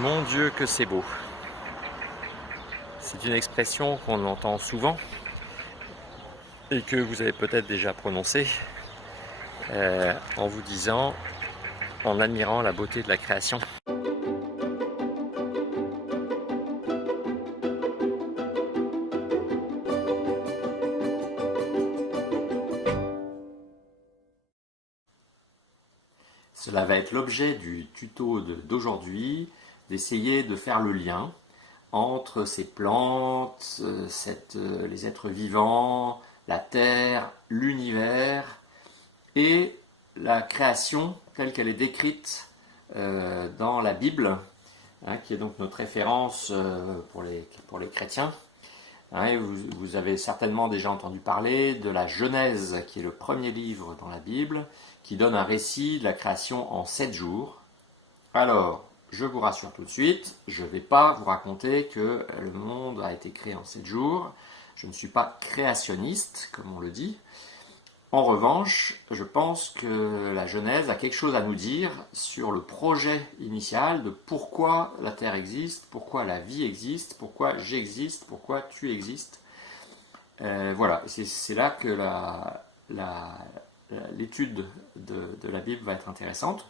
Mon Dieu que c'est beau. C'est une expression qu'on entend souvent et que vous avez peut-être déjà prononcée en vous disant, en admirant la beauté de la création. Cela va être l'objet du tuto d'aujourd'hui, d'essayer de faire le lien entre ces plantes, les êtres vivants, la terre, l'univers et la création telle qu'elle est décrite dans la Bible, hein, qui est donc notre référence pour les chrétiens. Hein, et vous avez certainement déjà entendu parler de la Genèse, qui est le premier livre dans la Bible, qui donne un récit de la création en 7 jours. Alors, je vous rassure tout de suite, je ne vais pas vous raconter que le monde a été créé en 7 jours. Je ne suis pas créationniste, comme on le dit. En revanche, je pense que la Genèse a quelque chose à nous dire sur le projet initial de pourquoi la Terre existe, pourquoi la vie existe, pourquoi j'existe, pourquoi tu existes. Voilà, c'est là que l'étude de la Bible va être intéressante.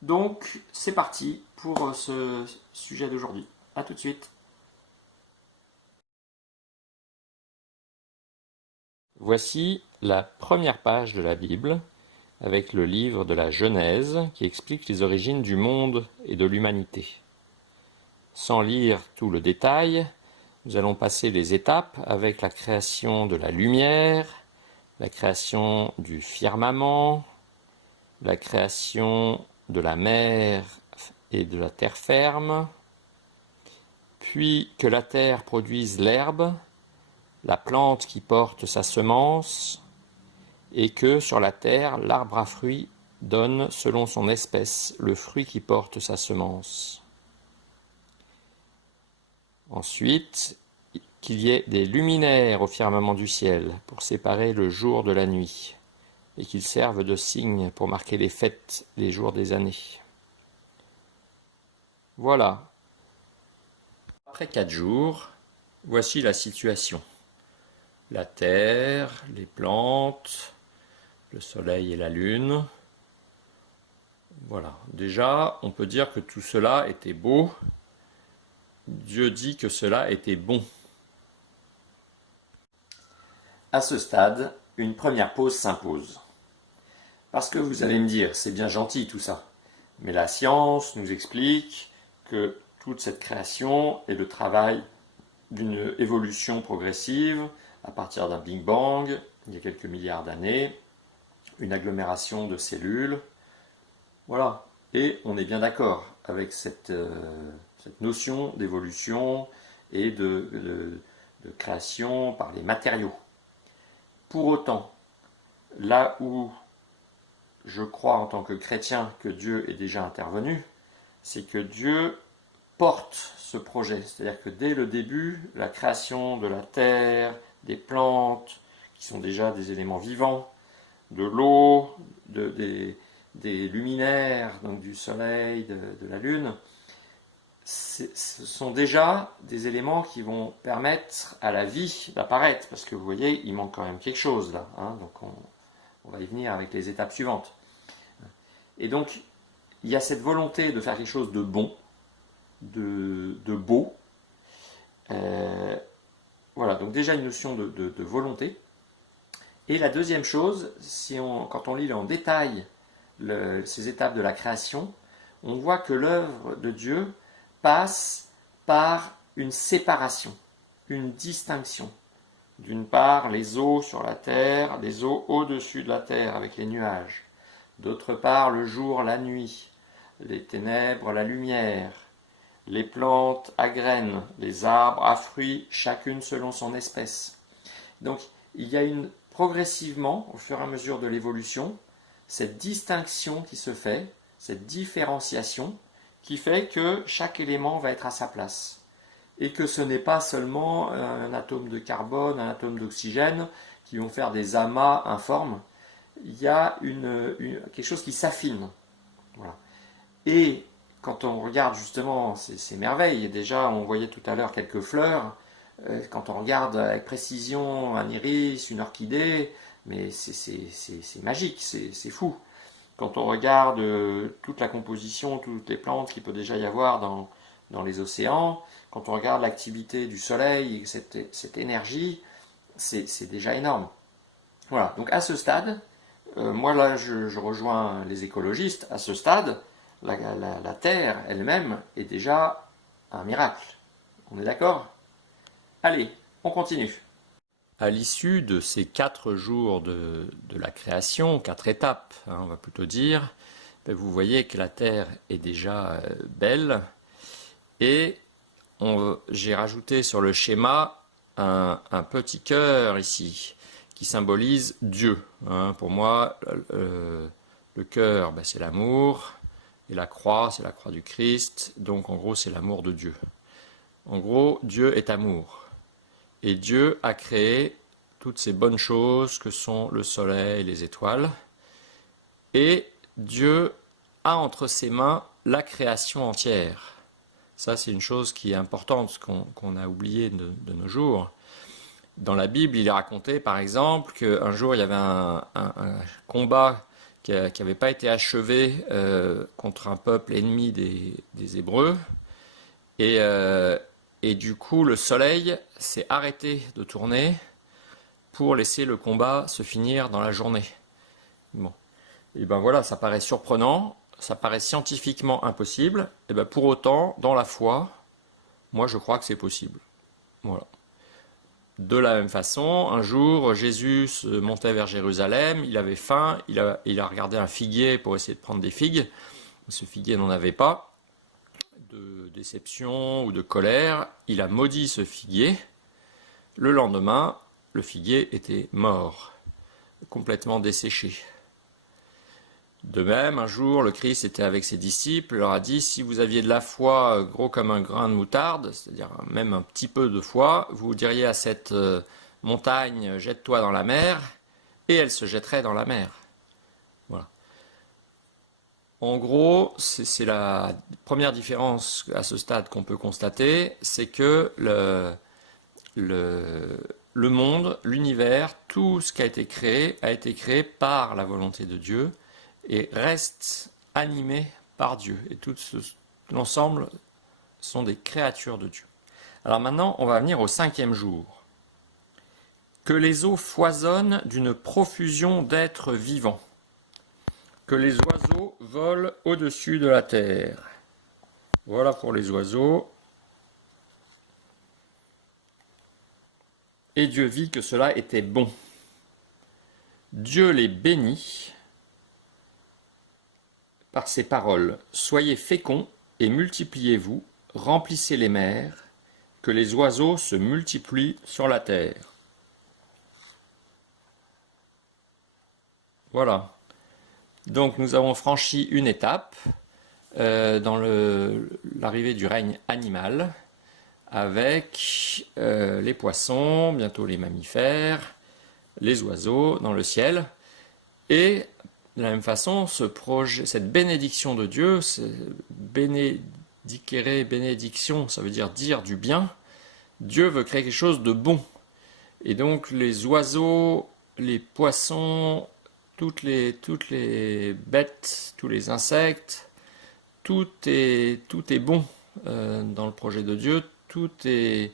Donc, c'est parti pour ce sujet d'aujourd'hui. A tout de suite. Voici la première page de la Bible, avec le livre de la Genèse qui explique les origines du monde et de l'humanité. Sans lire tout le détail, nous allons passer les étapes avec la création de la lumière, la création du firmament, la création de la mer et de la terre ferme, puis que la terre produise l'herbe, la plante qui porte sa semence, et que sur la terre, l'arbre à fruits donne, selon son espèce, le fruit qui porte sa semence. Ensuite, qu'il y ait des luminaires au firmament du ciel pour séparer le jour de la nuit, et qu'ils servent de signe pour marquer les fêtes, les jours des années. Voilà. Après 4 jours, voici la situation. La terre, les plantes, le soleil et la lune. Voilà. Déjà, on peut dire que tout cela était beau. Dieu dit que cela était bon. À ce stade, une première pause s'impose. Parce que vous allez me dire, c'est bien gentil tout ça, mais la science nous explique que toute cette création est le travail d'une évolution progressive à partir d'un Big Bang, il y a quelques milliards d'années, une agglomération de cellules. Voilà. Et on est bien d'accord avec cette notion d'évolution et de création par les matériaux. Pour autant, là où je crois en tant que chrétien que Dieu est déjà intervenu, c'est que Dieu porte ce projet. C'est-à-dire que dès le début, la création de la terre, des plantes, qui sont déjà des éléments vivants, de l'eau, des luminaires, donc du soleil, de la lune, ce sont déjà des éléments qui vont permettre à la vie d'apparaître. Parce que vous voyez, il manque quand même quelque chose là. Hein, donc on va y venir avec les étapes suivantes. Et donc, il y a cette volonté de faire quelque chose de bon, de beau. Voilà, donc déjà une notion de volonté. Et la deuxième chose, quand on lit en détail ces étapes de la création, on voit que l'œuvre de Dieu passe par une séparation, une distinction. D'une part, les eaux sur la terre, les eaux au-dessus de la terre avec les nuages. D'autre part, le jour, la nuit, les ténèbres, la lumière, les plantes à graines, les arbres à fruits, chacune selon son espèce. Donc, il y a progressivement, au fur et à mesure de l'évolution, cette distinction qui se fait, cette différenciation, qui fait que chaque élément va être à sa place. Et que ce n'est pas seulement un atome de carbone, un atome d'oxygène, qui vont faire des amas informes. Il y a quelque chose qui s'affine. Voilà. Et quand on regarde justement ces merveilles, déjà on voyait tout à l'heure quelques fleurs, quand on regarde avec précision un iris, une orchidée, mais c'est magique, c'est fou. Quand on regarde toute la composition, toutes les plantes qu'il peut déjà y avoir dans les océans, quand on regarde l'activité du soleil, cette énergie, c'est déjà énorme. Voilà, donc à ce stade, moi là je rejoins les écologistes, à ce stade, la Terre elle-même est déjà un miracle. On est d'accord? Allez, on continue. À l'issue de ces 4 jours de la création, 4 étapes, hein, on va plutôt dire, vous voyez que la Terre est déjà belle et j'ai rajouté sur le schéma un petit cœur ici qui symbolise Dieu. Hein. Pour moi, le cœur, c'est l'amour et la croix, c'est la croix du Christ. Donc en gros, c'est l'amour de Dieu. En gros, Dieu est amour. Et Dieu a créé toutes ces bonnes choses que sont le soleil, les étoiles. Et Dieu a entre ses mains la création entière. Ça, c'est une chose qui est importante, qu'on a oublié de nos jours. Dans la Bible, il est raconté, par exemple, qu'un jour, il y avait un combat qui n'avait pas été achevé contre un peuple ennemi des Hébreux. Et du coup, le soleil s'est arrêté de tourner pour laisser le combat se finir dans la journée. Bon. Et ben voilà, ça paraît surprenant, ça paraît scientifiquement impossible. Et ben pour autant, dans la foi, moi je crois que c'est possible. Voilà. De la même façon, un jour, Jésus montait vers Jérusalem, il avait faim, il a regardé un figuier pour essayer de prendre des figues. Ce figuier n'en avait pas. De déception ou de colère, il a maudit ce figuier. Le lendemain, le figuier était mort, complètement desséché. De même, un jour, le Christ était avec ses disciples, leur a dit, si vous aviez de la foi gros comme un grain de moutarde, c'est-à-dire même un petit peu de foi, vous diriez à cette montagne, jette-toi dans la mer, et elle se jetterait dans la mer. Voilà. En gros, c'est la première différence à ce stade qu'on peut constater, c'est que le monde, l'univers, tout ce qui a été créé par la volonté de Dieu et reste animé par Dieu. Et tout l'ensemble sont des créatures de Dieu. Alors maintenant, on va venir au 5e jour. Que les eaux foisonnent d'une profusion d'êtres vivants. Que les oiseaux volent au-dessus de la terre. Voilà pour les oiseaux. Et Dieu vit que cela était bon. Dieu les bénit par ces paroles. Soyez féconds et multipliez-vous, remplissez les mers, que les oiseaux se multiplient sur la terre. Voilà. Donc nous avons franchi une étape dans l'arrivée du règne animal, avec les poissons, bientôt les mammifères, les oiseaux dans le ciel. Et de la même façon, cette bénédiction de Dieu, bénédicere, bénédiction, ça veut dire dire du bien. Dieu veut créer quelque chose de bon. Et donc les oiseaux, les poissons, toutes les bêtes, tous les insectes, tout est bon dans le projet de Dieu. Tout était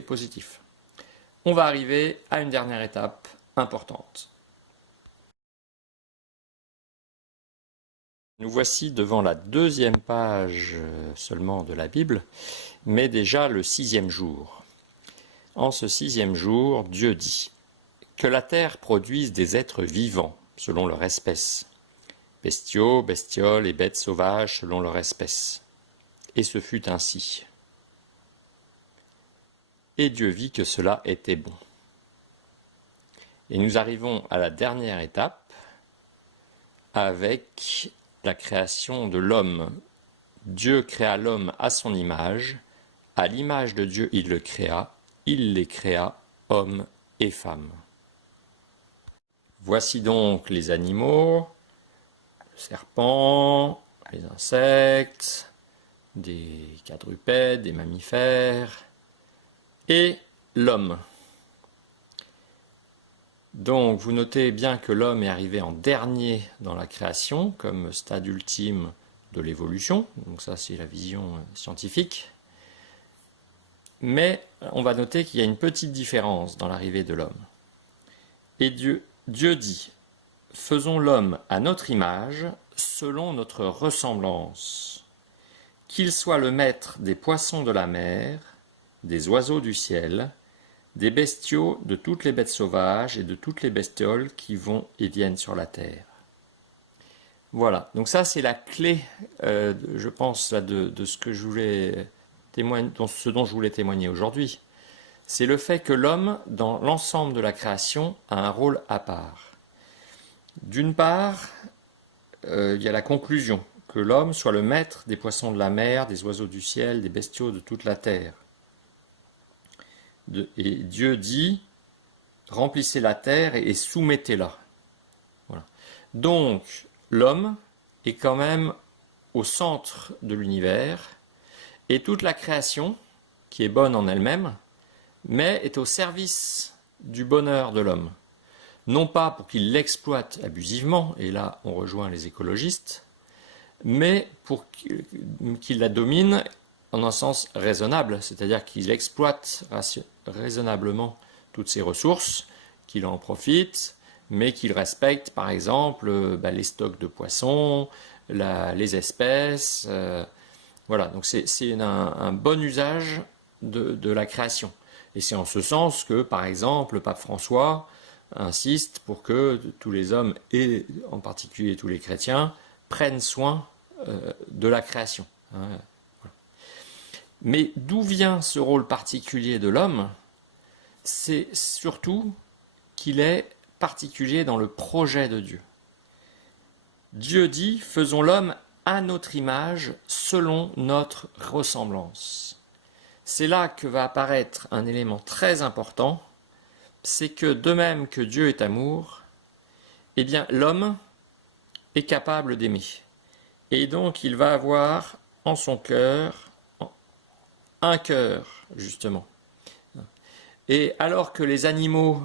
positif. On va arriver à une dernière étape importante. Nous voici devant la 2e page seulement de la Bible, mais déjà le 6e jour. En ce 6e jour, Dieu dit que la terre produise des êtres vivants selon leur espèce, bestiaux, bestioles et bêtes sauvages selon leur espèce. Et ce fut ainsi. Et Dieu vit que cela était bon. Et nous arrivons à la dernière étape avec la création de l'homme. Dieu créa l'homme à son image, à l'image de Dieu il le créa, il les créa, hommes et femmes. Voici donc les animaux, le serpent, les insectes, des quadrupèdes, des mammifères, et l'homme. Donc vous notez bien que l'homme est arrivé en dernier dans la création, comme stade ultime de l'évolution. Donc ça c'est la vision scientifique. Mais on va noter qu'il y a une petite différence dans l'arrivée de l'homme. Et Dieu dit, faisons l'homme à notre image, selon notre ressemblance, qu'il soit le maître des poissons de la mer, des oiseaux du ciel, des bestiaux, de toutes les bêtes sauvages et de toutes les bestioles qui vont et viennent sur la terre. Voilà, donc ça c'est la clé, je pense, là, de ce que je voulais témoigner, ce dont je voulais témoigner aujourd'hui. C'est le fait que l'homme, dans l'ensemble de la création, a un rôle à part. D'une part, il y a la conclusion, que l'homme soit le maître des poissons de la mer, des oiseaux du ciel, des bestiaux de toute la terre. Et Dieu dit, remplissez la terre et soumettez-la. Voilà. Donc, l'homme est quand même au centre de l'univers, et toute la création, qui est bonne en elle-même, mais est au service du bonheur de l'homme. Non pas pour qu'il l'exploite abusivement, et là on rejoint les écologistes, mais pour qu'il la domine en un sens raisonnable, c'est-à-dire qu'il exploite raisonnablement toutes ses ressources, qu'il en profite, mais qu'il respecte par exemple les stocks de poissons, les espèces. Voilà, donc c'est un bon usage de la création. Et c'est en ce sens que, par exemple, le pape François insiste pour que tous les hommes, et en particulier tous les chrétiens, prennent soin de la création. Voilà. Mais d'où vient ce rôle particulier de l'homme? C'est surtout qu'il est particulier dans le projet de Dieu. Dieu dit, faisons l'homme à notre image, selon notre ressemblance. C'est là que va apparaître un élément très important, c'est que de même que Dieu est amour, eh bien l'homme est capable d'aimer. Et donc il va avoir en son cœur un cœur, justement. Et alors que les animaux,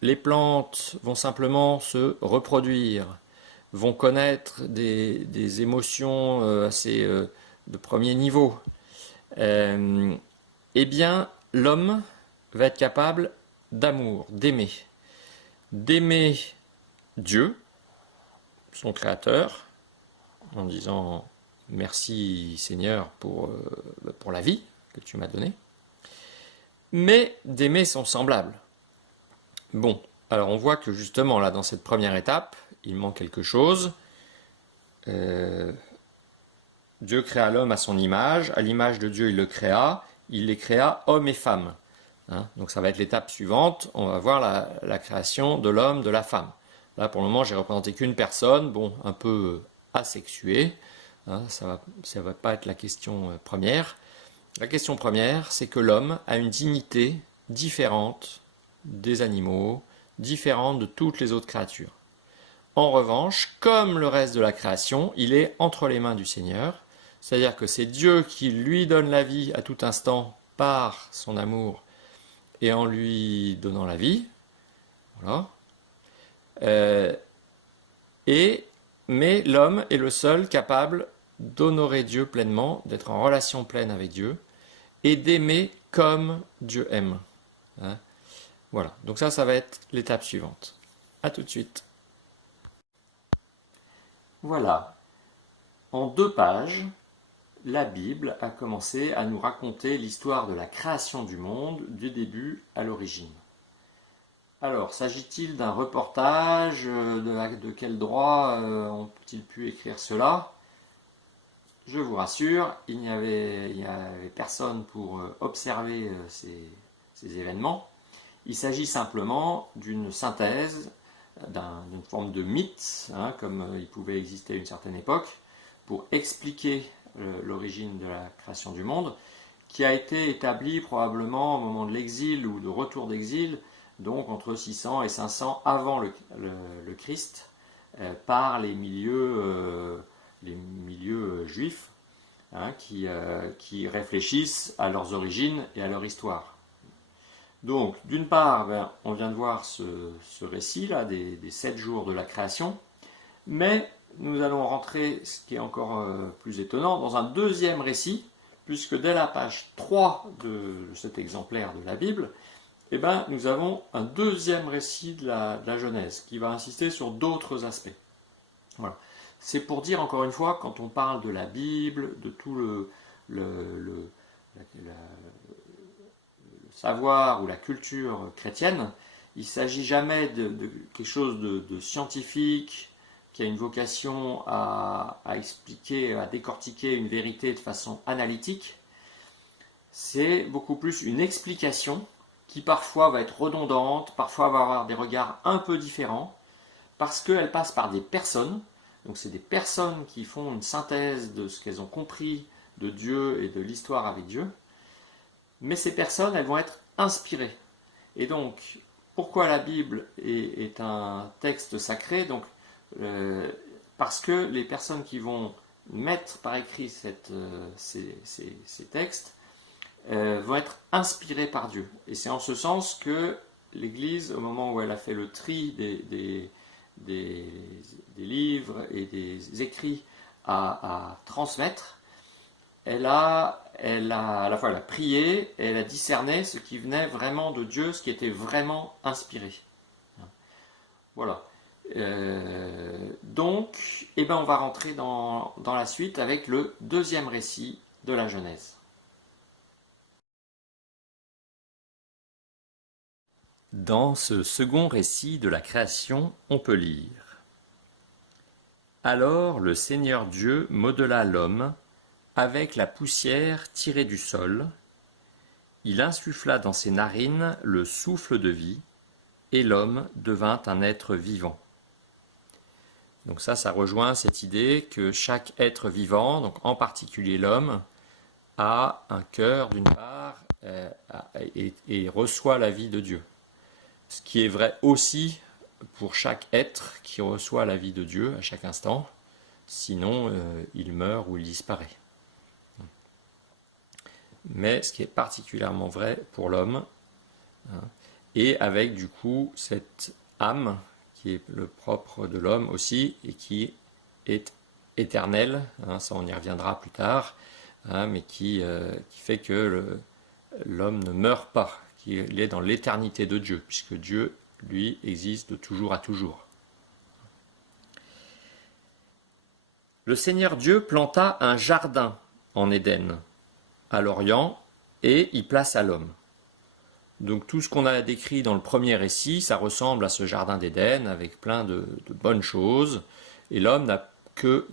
les plantes vont simplement se reproduire, vont connaître des émotions assez de premier niveau, eh bien l'homme va être capable d'amour, d'aimer Dieu, son créateur, en disant merci Seigneur pour la vie que tu m'as donnée, mais d'aimer son semblable. Bon, alors on voit que justement là dans cette première étape, il manque quelque chose. Dieu créa l'homme à son image, à l'image de Dieu il le créa, il les créa hommes et femmes. Hein, donc ça va être l'étape suivante, on va voir la création de l'homme, de la femme. Là pour le moment j'ai représenté qu'une personne, bon un peu asexuée, hein, ça va pas être la question première. La question première c'est que l'homme a une dignité différente des animaux, différente de toutes les autres créatures. En revanche, comme le reste de la création, il est entre les mains du Seigneur, c'est-à-dire que c'est Dieu qui lui donne la vie à tout instant par son amour et en lui donnant la vie. Voilà. Mais l'homme est le seul capable d'honorer Dieu pleinement, d'être en relation pleine avec Dieu et d'aimer comme Dieu aime. Hein? Voilà, donc ça va être l'étape suivante. A tout de suite. Voilà, en 2 pages, la Bible a commencé à nous raconter l'histoire de la création du monde du début à l'origine. Alors, s'agit-il d'un reportage? De quel droit ont-ils pu écrire cela? Je vous rassure, il n'y avait personne pour observer ces événements. Il s'agit simplement d'une synthèse, d'une forme de mythe, hein, comme il pouvait exister à une certaine époque, pour expliquer l'origine de la création du monde, qui a été établie probablement au moment de l'exil ou de retour d'exil, donc entre 600 et 500 avant le Christ, par les milieux juifs, hein, qui réfléchissent à leurs origines et à leur histoire. Donc, d'une part, on vient de voir ce récit-là des 7 jours de la création, mais nous allons rentrer, ce qui est encore plus étonnant, dans un deuxième récit, puisque dès la page 3 de cet exemplaire de la Bible, eh ben, nous avons un deuxième récit de la Genèse, qui va insister sur d'autres aspects. Voilà. C'est pour dire, encore une fois, quand on parle de la Bible, de tout le savoir ou la culture chrétienne, il ne s'agit jamais de quelque chose de scientifique, qui a une vocation à expliquer, à décortiquer une vérité de façon analytique. C'est beaucoup plus une explication qui parfois va être redondante, parfois va avoir des regards un peu différents, parce qu'elle passe par des personnes. Donc c'est des personnes qui font une synthèse de ce qu'elles ont compris de Dieu et de l'histoire avec Dieu. Mais ces personnes, elles vont être inspirées. Et donc, pourquoi la Bible est un texte sacré? Donc, parce que les personnes qui vont mettre par écrit ces textes vont être inspirées par Dieu. Et c'est en ce sens que l'Église, au moment où elle a fait le tri des livres et des écrits à transmettre, elle a à la fois elle a prié et elle a discerné ce qui venait vraiment de Dieu, ce qui était vraiment inspiré. Voilà. Donc, eh ben, on va rentrer dans la suite avec le deuxième récit de la Genèse. Dans ce second récit de la création, on peut lire: Alors le Seigneur Dieu modela l'homme avec la poussière tirée du sol. Il insuffla dans ses narines le souffle de vie, et l'homme devint un être vivant. Donc ça rejoint cette idée que chaque être vivant, donc en particulier l'homme, a un cœur d'une part et reçoit la vie de Dieu. Ce qui est vrai aussi pour chaque être qui reçoit la vie de Dieu à chaque instant, sinon il meurt ou il disparaît. Mais ce qui est particulièrement vrai pour l'homme, et avec du coup cette âme qui est le propre de l'homme aussi et qui est éternelle, ça on y reviendra plus tard, mais qui fait que l'homme ne meurt pas, qu'il est dans l'éternité de Dieu, puisque Dieu, lui, existe de toujours à toujours. Le Seigneur Dieu planta un jardin en Éden, à l'Orient, et y plaça l'homme. Donc tout ce qu'on a décrit dans le premier récit, ça ressemble à ce jardin d'Éden, avec plein de bonnes choses, et l'homme n'a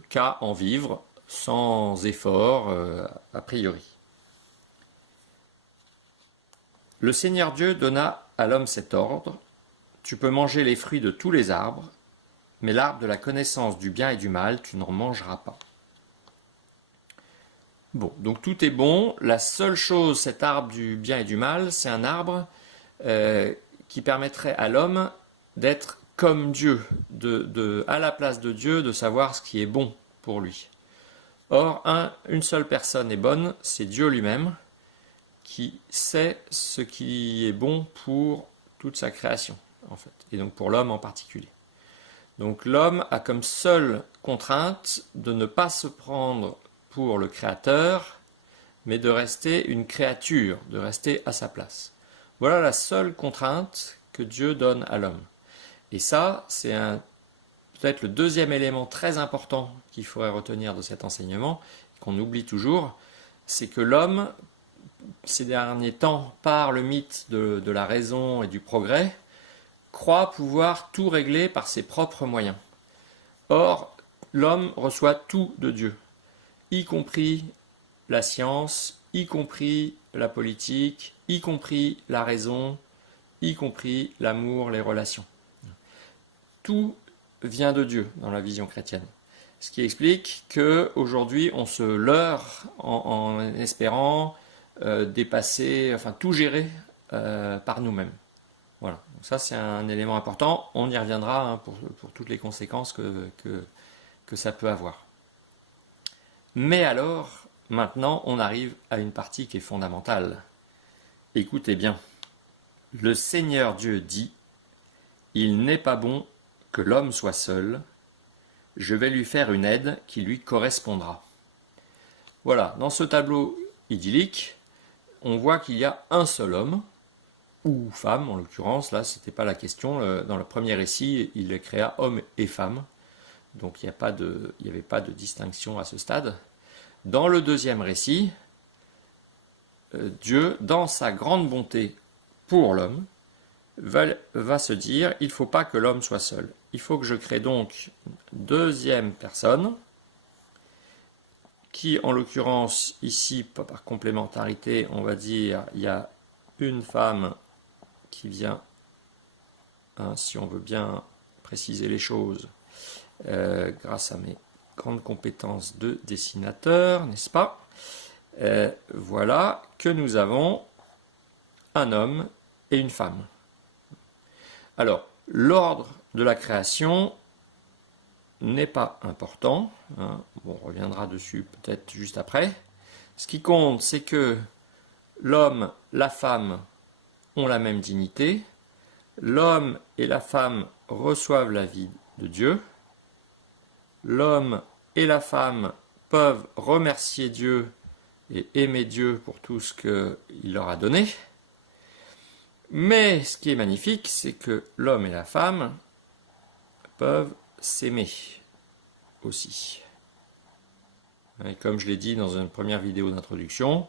qu'à en vivre, sans effort, a priori. Le Seigneur Dieu donna à l'homme cet ordre: tu peux manger les fruits de tous les arbres, mais l'arbre de la connaissance du bien et du mal, tu n'en mangeras pas. Bon, donc tout est bon. La seule chose, cet arbre du bien et du mal, c'est un arbre qui permettrait à l'homme d'être comme Dieu, à la place de Dieu, de savoir ce qui est bon pour lui. Or, une seule personne est bonne, c'est Dieu lui-même, qui sait ce qui est bon pour toute sa création, en fait, et donc pour l'homme en particulier. Donc l'homme a comme seule contrainte de ne pas se prendre pour le créateur, mais de rester une créature, de rester à sa place. Voilà la seule contrainte que Dieu donne à l'homme. Et ça, c'est peut-être le deuxième élément très important qu'il faudrait retenir de cet enseignement, qu'on oublie toujours, c'est que l'homme, ces derniers temps, par le mythe de la raison et du progrès, croit pouvoir tout régler par ses propres moyens. Or, l'homme reçoit tout de Dieu, y compris la science, y compris la politique, y compris la raison, y compris l'amour, les relations. Tout vient de Dieu dans la vision chrétienne. Ce qui explique qu'aujourd'hui, on se leurre en espérant dépasser, enfin tout gérer par nous-mêmes. Voilà, donc ça c'est un élément important, on y reviendra pour toutes les conséquences que ça peut avoir. Mais alors, maintenant, on arrive à une partie qui est fondamentale. Écoutez bien. Le Seigneur Dieu dit, « Il n'est pas bon que l'homme soit seul. Je vais lui faire une aide qui lui correspondra. » Voilà, dans ce tableau idyllique, on voit qu'il y a un seul homme, ou femme en l'occurrence, là c'était pas la question, dans le premier récit il les créa homme et femme, donc il n'y avait pas de distinction à ce stade. Dans le deuxième récit, Dieu, dans sa grande bonté pour l'homme, va se dire, il ne faut pas que l'homme soit seul. Il faut que je crée donc une deuxième personne, qui en l'occurrence ici, par complémentarité, on va dire, il y a une femme qui vient, hein, si on veut bien préciser les choses, grâce à mes grandes compétences de dessinateur, n'est-ce pas? Voilà que nous avons un homme et une femme. Alors, l'ordre de la création n'est pas important, hein. Bon, on reviendra dessus peut-être juste après. Ce qui compte, c'est que l'homme, la femme ont la même dignité, l'homme et la femme reçoivent la vie de Dieu, l'homme et la femme peuvent remercier Dieu et aimer Dieu pour tout ce qu'il leur a donné. Mais ce qui est magnifique, c'est que l'homme et la femme peuvent s'aimer aussi. Et comme je l'ai dit dans une première vidéo d'introduction,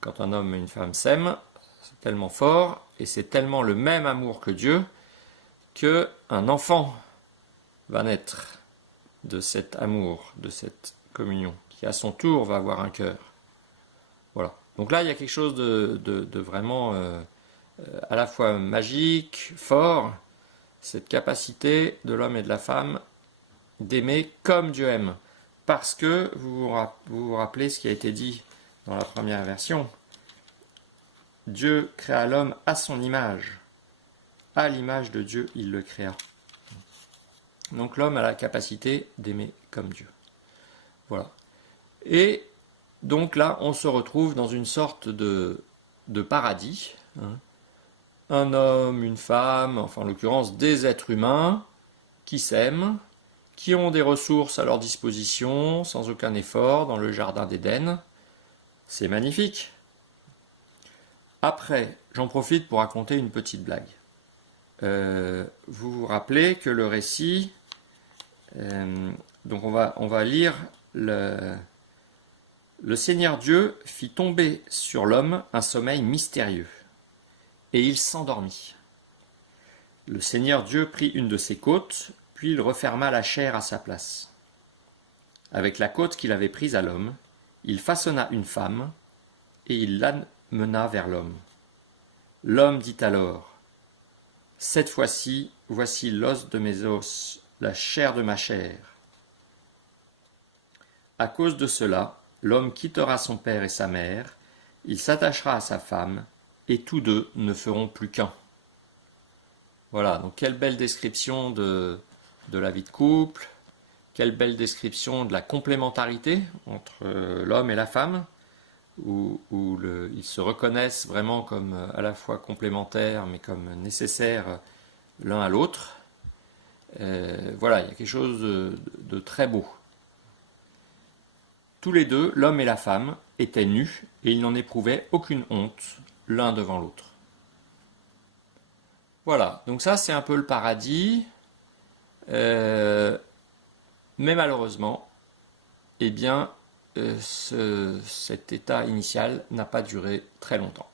quand un homme et une femme s'aiment, c'est tellement fort et c'est tellement le même amour que Dieu qu'un enfant va naître de cet amour, de cette communion, qui à son tour va avoir un cœur. Voilà. Donc là, il y a quelque chose de vraiment à la fois magique, fort, cette capacité de l'homme et de la femme d'aimer comme Dieu aime. Parce que vous vous rappelez ce qui a été dit dans la première version. Dieu créa l'homme à son image. À l'image de Dieu, il le créa. Donc l'homme a la capacité d'aimer comme Dieu. Voilà. Et donc là, on se retrouve dans une sorte de paradis. Hein. Un homme, une femme, enfin en l'occurrence des êtres humains qui s'aiment, qui ont des ressources à leur disposition, sans aucun effort, dans le jardin d'Éden. C'est magnifique. Après, j'en profite pour raconter une petite blague. Vous vous rappelez que le récit, donc on va lire le Seigneur Dieu fit tomber sur l'homme un sommeil mystérieux, et il s'endormit. Le Seigneur Dieu prit une de ses côtes, puis il referma la chair à sa place. Avec la côte qu'il avait prise à l'homme, il façonna une femme, et il l'amena vers l'homme. L'homme dit alors, « Cette fois-ci, voici l'os de mes os, la chair de ma chair. » À cause de cela, l'homme quittera son père et sa mère, il s'attachera à sa femme, et tous deux ne feront plus qu'un. Voilà, donc quelle belle description de la vie de couple, quelle belle description de la complémentarité entre l'homme et la femme, où ils se reconnaissent vraiment comme à la fois complémentaires, mais comme nécessaires l'un à l'autre. Voilà, il y a quelque chose de très beau. Tous les deux, l'homme et la femme, étaient nus et ils n'en éprouvaient aucune honte l'un devant l'autre. Voilà, donc ça c'est un peu le paradis, mais malheureusement, eh bien, cet état initial n'a pas duré très longtemps.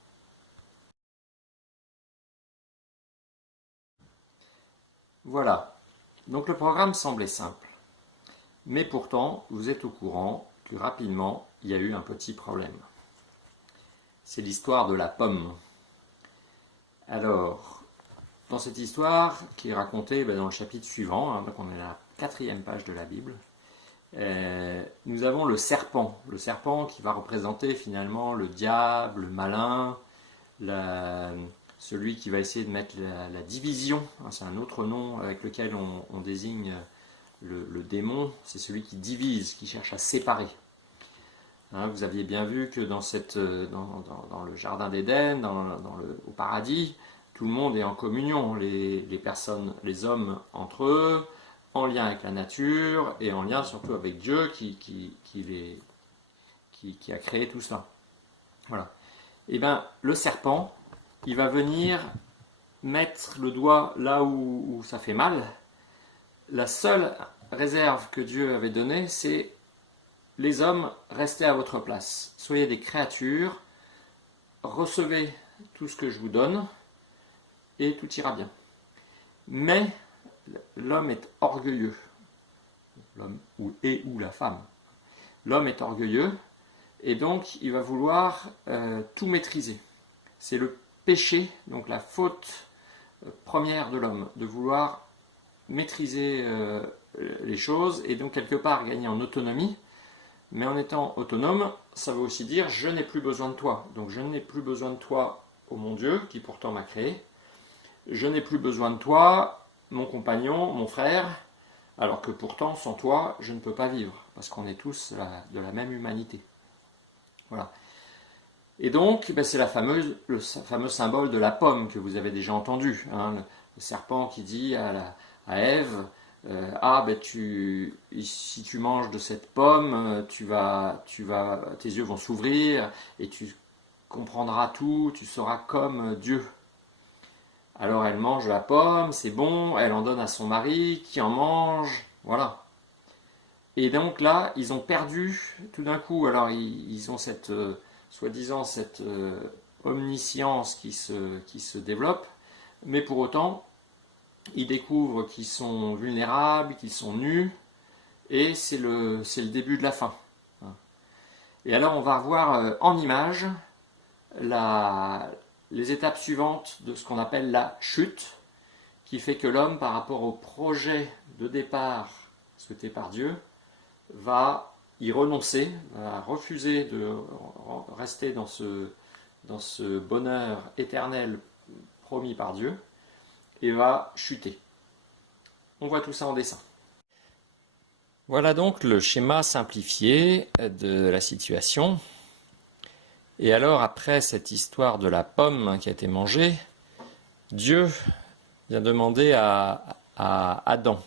Voilà, donc le programme semblait simple, mais pourtant, vous êtes au courant que rapidement, il y a eu un petit problème. C'est l'histoire de la pomme. Alors, dans cette histoire qui est racontée dans le chapitre suivant, hein, donc on est à la 4e page de la Bible, nous avons le serpent qui va représenter finalement le diable, le malin, celui qui va essayer de mettre la division, hein, c'est un autre nom avec lequel on désigne le démon, c'est celui qui divise, qui cherche à séparer. Hein, vous aviez bien vu que dans le jardin d'Éden, au paradis, tout le monde est en communion, les personnes, les hommes entre eux, en lien avec la nature et en lien surtout avec Dieu qui a créé tout ça. Voilà. Et bien, le serpent, il va venir mettre le doigt là où ça fait mal. La seule réserve que Dieu avait donnée, c'est les hommes, restez à votre place. Soyez des créatures, recevez tout ce que je vous donne et tout ira bien. Mais l'homme est orgueilleux. L'homme ou la femme. L'homme est orgueilleux et donc il va vouloir tout maîtriser. C'est le péché, donc la faute première de l'homme, de vouloir maîtriser les choses et donc quelque part gagner en autonomie. Mais en étant autonome, ça veut aussi dire je n'ai plus besoin de toi. Donc je n'ai plus besoin de toi, ô mon Dieu, qui pourtant m'a créé. Je n'ai plus besoin de toi, mon compagnon, mon frère, alors que pourtant, sans toi, je ne peux pas vivre, parce qu'on est tous de la même humanité. Voilà. Et donc, c'est le fameux symbole de la pomme que vous avez déjà entendu. Hein, le serpent qui dit à Ève, si tu manges de cette pomme, tes yeux vont s'ouvrir et tu comprendras tout, tu seras comme Dieu. Alors elle mange la pomme, c'est bon, elle en donne à son mari, qui en mange, voilà. Et donc là, ils ont perdu tout d'un coup, alors ils ont cette, soi-disant, cette omniscience qui se développe, mais pour autant, ils découvrent qu'ils sont vulnérables, qu'ils sont nus, et c'est le début de la fin. Et alors on va voir en image les étapes suivantes de ce qu'on appelle la chute, qui fait que l'homme, par rapport au projet de départ souhaité par Dieu, va y renoncer, va refuser de rester dans ce bonheur éternel promis par Dieu, et va chuter. On voit tout ça en dessin. Voilà donc le schéma simplifié de la situation. Et alors, après cette histoire de la pomme qui a été mangée, Dieu vient demander à Adam.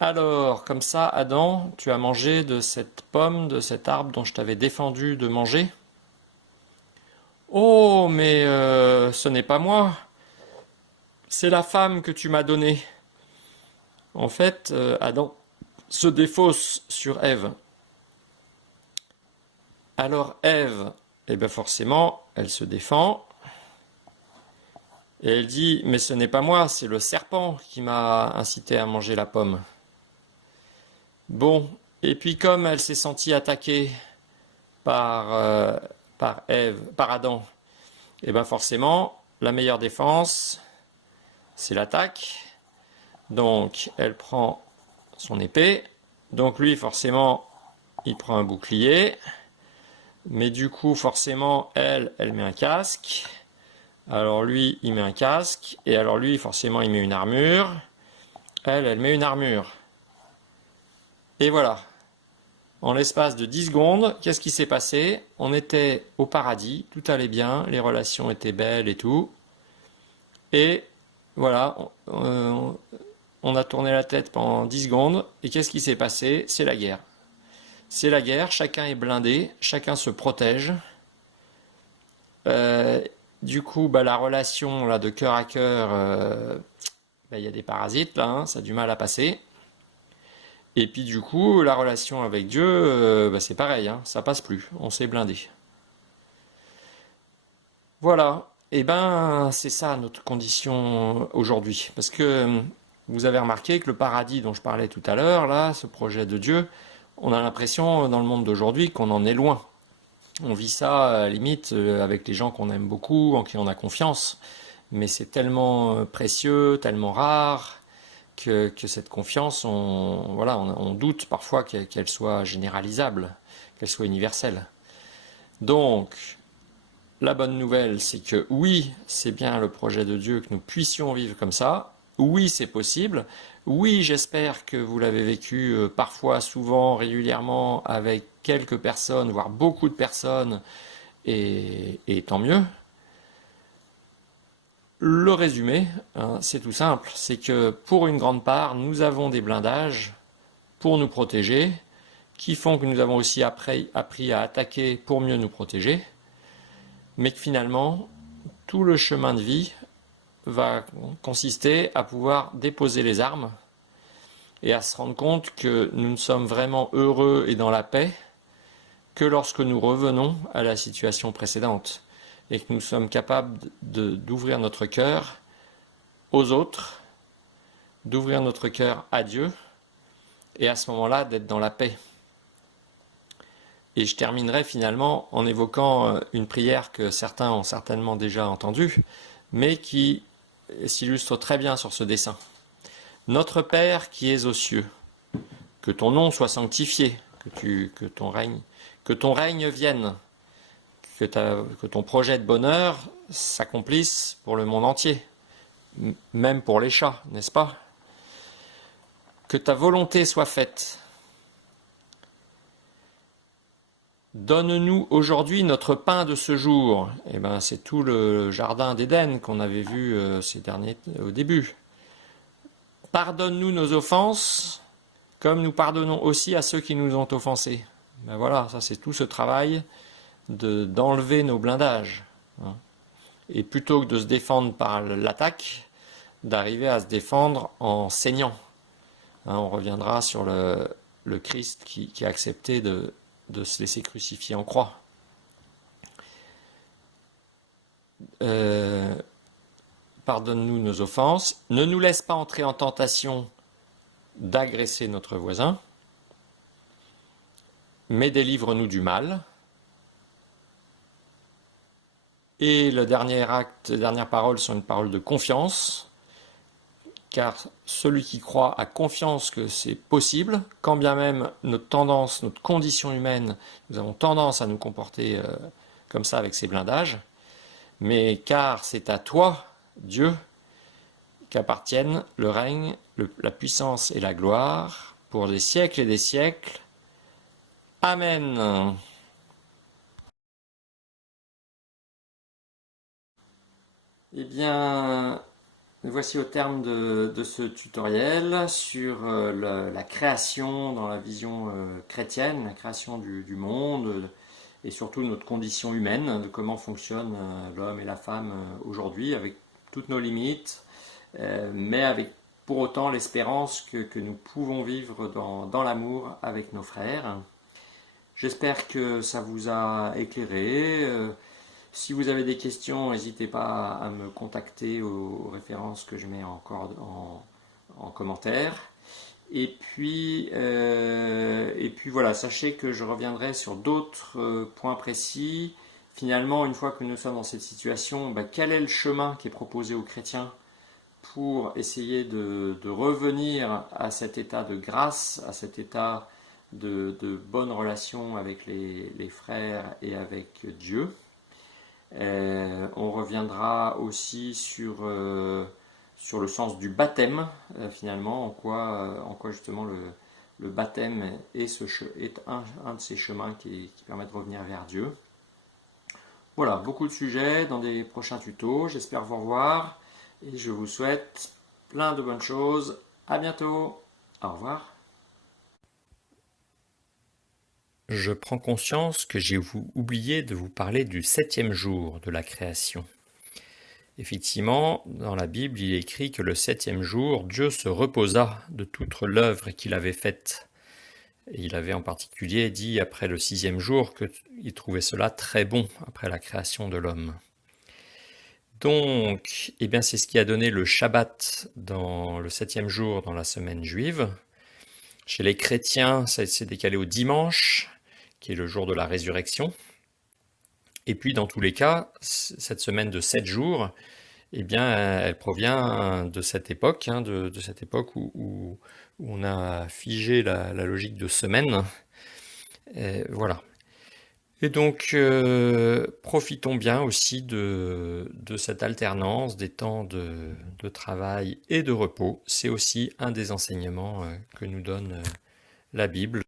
Alors, comme ça, Adam, tu as mangé de cette pomme, de cet arbre dont je t'avais défendu de manger? Oh, mais ce n'est pas moi. C'est la femme que tu m'as donnée. En fait, Adam se défausse sur Ève. Alors Ève, forcément, elle se défend. Et elle dit, mais ce n'est pas moi, c'est le serpent qui m'a incité à manger la pomme. Bon, et puis comme elle s'est sentie attaquée par Adam, forcément, la meilleure défense, c'est l'attaque. Donc, elle prend son épée. Donc, lui, forcément, il prend un bouclier. Mais du coup, forcément, elle met un casque. Alors, lui, il met un casque. Et alors, lui, forcément, il met une armure. Elle met une armure. Et voilà. En l'espace de 10 secondes, qu'est-ce qui s'est passé? On était au paradis, tout allait bien, les relations étaient belles et tout. Et voilà, on a tourné la tête pendant 10 secondes. Et qu'est-ce qui s'est passé? C'est la guerre. C'est la guerre, chacun est blindé, chacun se protège. Du coup, la relation là, de cœur à cœur, il y a des parasites, là, hein, ça a du mal à passer. Et puis du coup, la relation avec Dieu, c'est pareil, hein, ça passe plus, on s'est blindé. Voilà, et c'est ça notre condition aujourd'hui. Parce que vous avez remarqué que le paradis dont je parlais tout à l'heure, là, ce projet de Dieu, on a l'impression dans le monde d'aujourd'hui qu'on en est loin. On vit ça à la limite avec les gens qu'on aime beaucoup, en qui on a confiance. Mais c'est tellement précieux, tellement rare, que cette confiance, on doute parfois qu'elle soit généralisable, qu'elle soit universelle. Donc, la bonne nouvelle, c'est que oui, c'est bien le projet de Dieu que nous puissions vivre comme ça. Oui, c'est possible. Oui, j'espère que vous l'avez vécu parfois, souvent, régulièrement, avec quelques personnes, voire beaucoup de personnes, et tant mieux. Le résumé, hein, c'est tout simple, c'est que pour une grande part, nous avons des blindages pour nous protéger, qui font que nous avons aussi appris à attaquer pour mieux nous protéger, mais que finalement, tout le chemin de vie va consister à pouvoir déposer les armes et à se rendre compte que nous ne sommes vraiment heureux et dans la paix que lorsque nous revenons à la situation précédente et que nous sommes capables d'ouvrir notre cœur aux autres, d'ouvrir notre cœur à Dieu et à ce moment-là d'être dans la paix. Et je terminerai finalement en évoquant une prière que certains ont certainement déjà entendue, mais qui s'illustre très bien sur ce dessin. Notre Père qui es aux cieux, que ton nom soit sanctifié, que ton règne vienne, que ton projet de bonheur s'accomplisse pour le monde entier, même pour les chats, n'est-ce pas? Que ta volonté soit faite. Donne-nous aujourd'hui notre pain de ce jour. Eh ben, c'est tout le jardin d'Éden qu'on avait vu au début. Pardonne-nous nos offenses, comme nous pardonnons aussi à ceux qui nous ont offensés. Ben voilà, ça c'est tout ce travail d'enlever nos blindages. Hein. Et plutôt que de se défendre par l'attaque, d'arriver à se défendre en saignant. Hein, on reviendra sur le Christ qui a accepté de se laisser crucifier en croix. Pardonne-nous nos offenses, ne nous laisse pas entrer en tentation d'agresser notre voisin, mais délivre-nous du mal. Et le dernier acte, les dernières paroles sont une parole de confiance, car celui qui croit a confiance que c'est possible, quand bien même notre tendance, notre condition humaine, nous avons tendance à nous comporter comme ça avec ces blindages, mais car c'est à toi, Dieu, qu'appartiennent le règne, la puissance et la gloire pour des siècles et des siècles. Amen. Eh bien, voici au terme de ce tutoriel sur la création dans la vision chrétienne, la création du monde et surtout notre condition humaine, de comment fonctionne l'homme et la femme aujourd'hui avec toutes nos limites, mais avec pour autant l'espérance que nous pouvons vivre dans l'amour avec nos frères. J'espère que ça vous a éclairé. Si vous avez des questions, n'hésitez pas à me contacter aux références que je mets en commentaire. Et puis voilà, sachez que je reviendrai sur d'autres points précis. Finalement, une fois que nous sommes dans cette situation, quel est le chemin qui est proposé aux chrétiens pour essayer de revenir à cet état de grâce, à cet état de bonne relation avec les frères et avec Dieu. On reviendra aussi sur le sens du baptême, finalement, en quoi justement le baptême est un de ces chemins qui permet de revenir vers Dieu. Voilà, beaucoup de sujets dans des prochains tutos. J'espère vous revoir et je vous souhaite plein de bonnes choses. À bientôt. Au revoir. Je prends conscience que j'ai oublié de vous parler du 7e jour de la création. Effectivement, dans la Bible, il est écrit que le 7e jour, Dieu se reposa de toute l'œuvre qu'il avait faite. Et il avait en particulier dit après le 6e jour qu'il trouvait cela très bon après la création de l'homme. Donc, c'est ce qui a donné le Shabbat dans le 7e jour dans la semaine juive. Chez les chrétiens, ça s'est décalé au dimanche, qui est le jour de la résurrection. Et puis, dans tous les cas, cette semaine de 7 jours, elle provient de cette époque, de cette époque où on a figé la logique de semaine. Voilà. Et donc, profitons bien aussi de cette alternance des temps de travail et de repos. C'est aussi un des enseignements que nous donne la Bible.